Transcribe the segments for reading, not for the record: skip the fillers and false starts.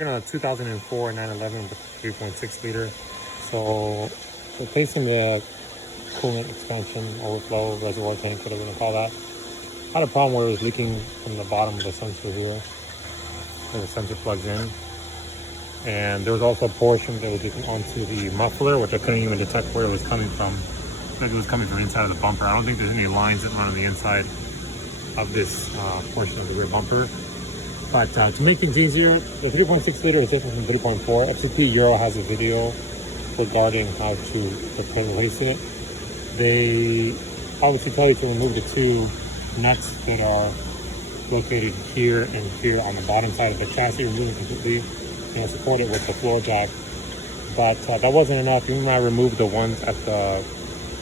On a 2004 911 with 3.6 liter. So replacing the coolant expansion overflow reservoir tank, whatever you want to call that. Had a problem where it was leaking from the bottom of the sensor here, where the sensor plugs in. And there was also a portion that was leaking onto the muffler, which I couldn't even detect where it was coming from. Like it was coming from inside of the bumper. I don't think there's any lines that run on the inside of this portion of the rear bumper. But to make things easier, the 3.6 liter is different from 3.4. FCP Euro has a video regarding how to replace it. They obviously tell you to remove the two nuts that are located here and here on the bottom side of the chassis, remove them completely, and support it with the floor jack. But that wasn't enough. Even when I removed the ones at the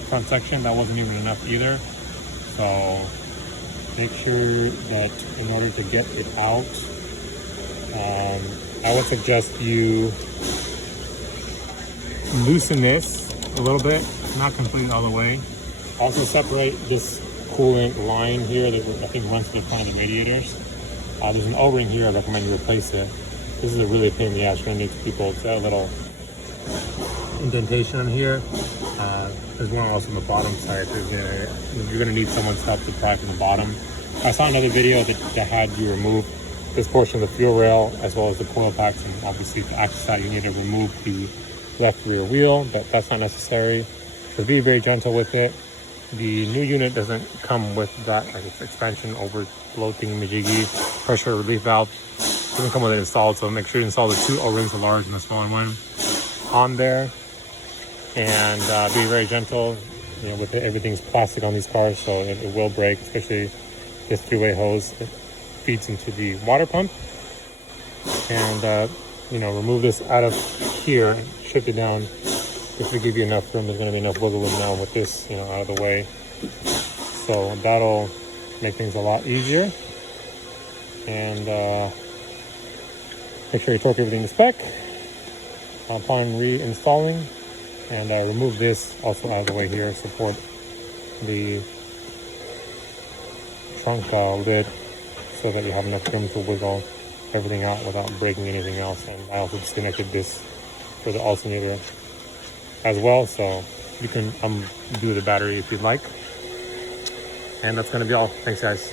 front section, that wasn't even enough either. So make sure that in order to get it out, I would suggest you loosen this a little bit, not completely all the way. Also separate this coolant line here that I think runs to the front of the radiators. There's an O-ring here. I recommend you replace it. This is a really pain in the ass. You're gonna need people to add a little indentation on here. There's one also on the bottom side. You're gonna need someone's help to pry from the bottom. I saw another video that had you remove this portion of the fuel rail as well as the coil packs, and obviously to access that you need to remove the left rear wheel, but that's not necessary. So be very gentle with it. The new unit doesn't come with that expansion overflow thingamajiggy pressure relief valve. It doesn't come with it installed, so make sure you install the two O-rings, the large and the smaller one, on there. And be very gentle. You know, with it, everything's plastic on these cars, so it will break, especially this three-way hose that feeds into the water pump. And you know, remove this out of here, shift it down. Just to give you enough room, there's going to be enough wiggle room now with this, you know, out of the way. So that'll make things a lot easier. And make sure you torque everything to spec upon reinstalling. And remove this also out of the way here. Support the trunk lid so that you have enough room to wiggle everything out without breaking anything else. And I also disconnected this for the alternator as well, so you can undo the battery if you'd like. And that's going to be all. Thanks, guys.